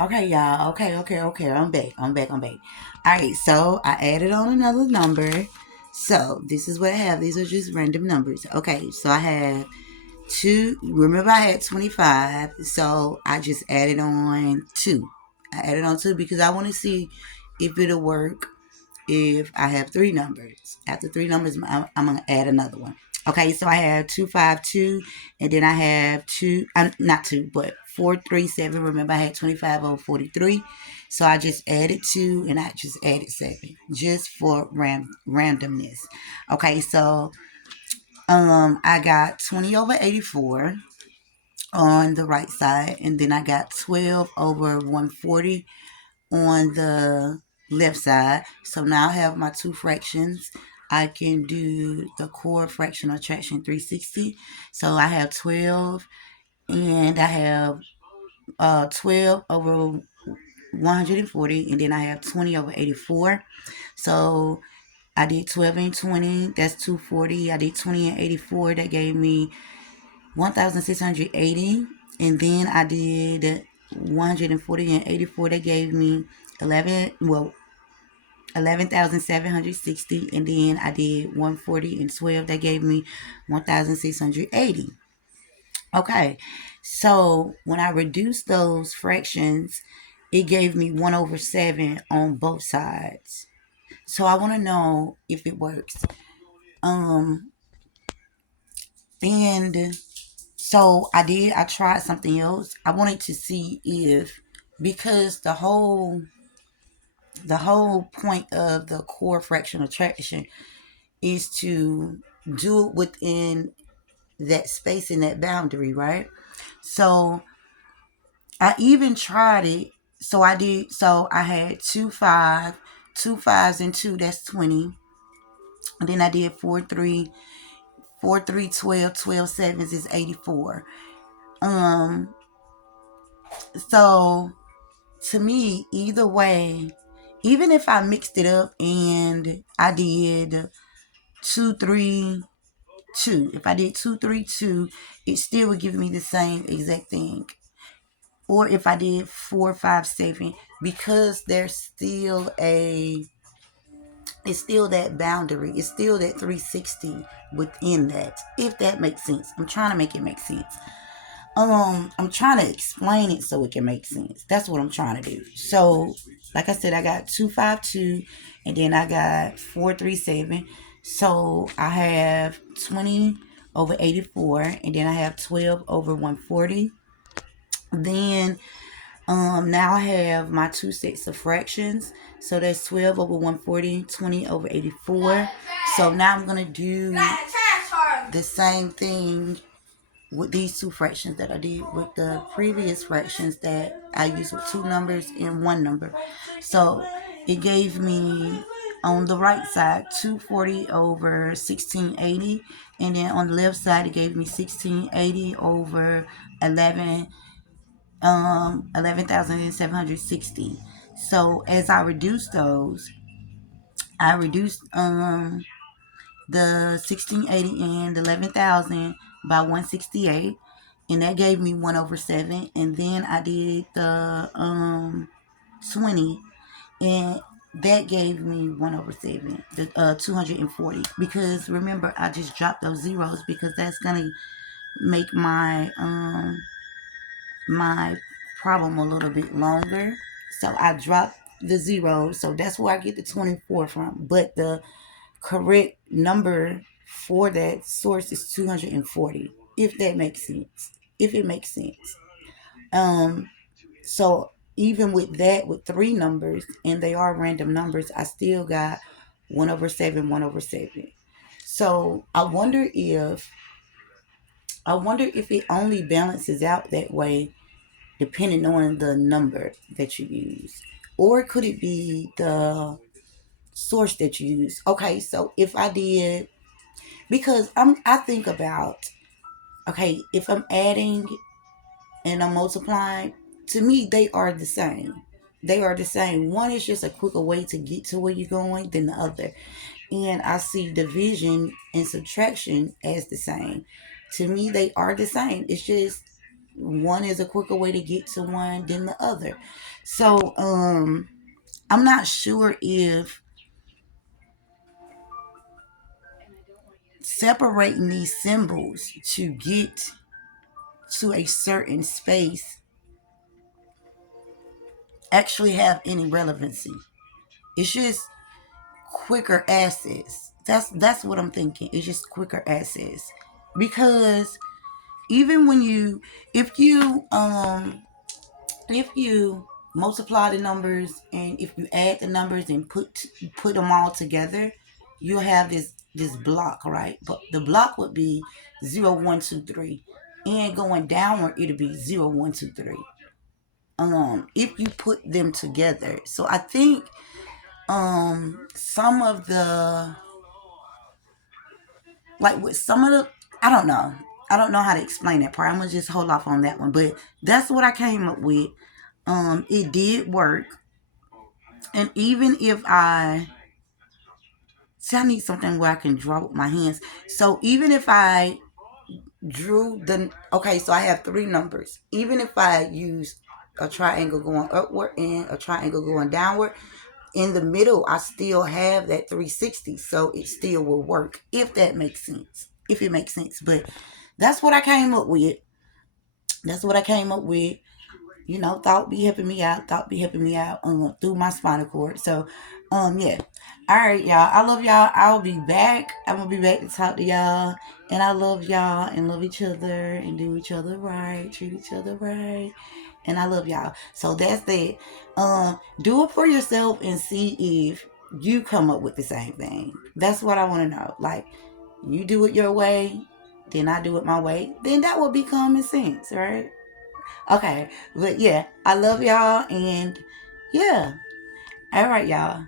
Okay, y'all. Okay. I'm back. All right, so I added on another number. So this is what I have. These are just random numbers. Okay, so I have two. Remember, I had 25. So I just added on two. I added on two because I want to see if it'll work if I have three numbers. After three numbers, I'm going to add another one. Okay, so I have 252, and then I have two, not two, but 437. Remember, I had 25 over 43. So I just added two, and I just added seven, just for randomness. Okay, so I got 20 over 84 on the right side, and then I got 12 over 140 on the left side. So now I have my two fractions. I can do the core fractional fraction 360. So I have 12 and I have 12 over 140, and then I have 20 over 84. So I did 12 and 20, that's 240. I did 20 and 84, that gave me 1,680. And then I did 140 and 84, that gave me 11,760, and then I did 140 and 12, that gave me 1,680. Okay, so when I reduced those fractions, it gave me 1 over 7 on both sides. So I want to know if it works. Um, and so I tried something else. I wanted to see if, because the whole point of the core fractional fraction is to do it within that space and that boundary, right? So I even tried it. So I did. So I had two fives and two. That's 20. And then I did 4 3 12 sevens is 84. Um. So to me, either way, even if I mixed it up and I did 2 3 2. If I did 2 3 2, it still would give me the same exact thing. Or if I did 4 5 7, because there's still it's still that boundary. It's still that 360 within that. If that makes sense, I'm trying to make it make sense. I'm trying to explain it so it can make sense. That's what I'm trying to do. So, like I said, I got 252, and then I got 437. So I have 20 over 84, and then I have 12 over 140. Then now I have my two sets of fractions. So that's 12 over 140, 20 over 84. So now I'm gonna do the same thing with these two fractions that I did with the previous fractions that I used with two numbers and one number. So it gave me on the right side 240 over 1680, and then on the left side it gave me 1680 over 11,760. So as I reduced those, I reduced the 1680 and 11,000 by 168, and that gave me 1 over 7. And then I did the 20, and that gave me 1 over 7, the 240. Because remember, I just dropped those zeros because that's gonna make my problem a little bit longer. So I dropped the zeros. So that's where I get the 24 from. But the correct number for that source is 240, if that makes sense. If it makes sense. Um, so even with that, with three numbers, and they are random numbers, I still got 1 over 7, 1 over 7. So I wonder if it only balances out that way depending on the number that you use. Or could it be the source that you use? Okay, so if I did, because I think about, okay, if I'm adding and I'm multiplying, to me they are the same. They are the same. One is just a quicker way to get to where you're going than the other. And I see division and subtraction as the same. To me, they are the same. It's just one is a quicker way to get to one than the other. So I'm not sure if separating these symbols to get to a certain space actually have any relevancy. It's just quicker access. That's what I'm thinking. It's just quicker access. Because even when you if you multiply the numbers, and if you add the numbers and put them all together, you'll have this block, right? But the block would be 0, 1, 2, 3, and going downward it'll be 0, 1, 2, 3. If you put them together, so I think some of the, like with some of the, I don't know how to explain that part. I'm gonna just hold off on that one, but that's what I came up with. It did work. And even if I see, I need something where I can draw with my hands. So even if I drew the, okay, so I have three numbers. Even if I use a triangle going upward and a triangle going downward, in the middle, I still have that 360. So it still will work, if that makes sense. If it makes sense. But that's what I came up with. That's what I came up with. Thought be helping me out, through my spinal cord. So, yeah. All right, y'all. I love y'all. I'll be back. I'm gonna be back to talk to y'all, and I love y'all and love each other and do each other right, treat each other right, and I love y'all. So that's it. Do it for yourself and see if you come up with the same thing. That's what I want to know. Like, you do it your way, then I do it my way. Then that will be common sense, right? Okay, but yeah, I love y'all, and yeah. All right, y'all.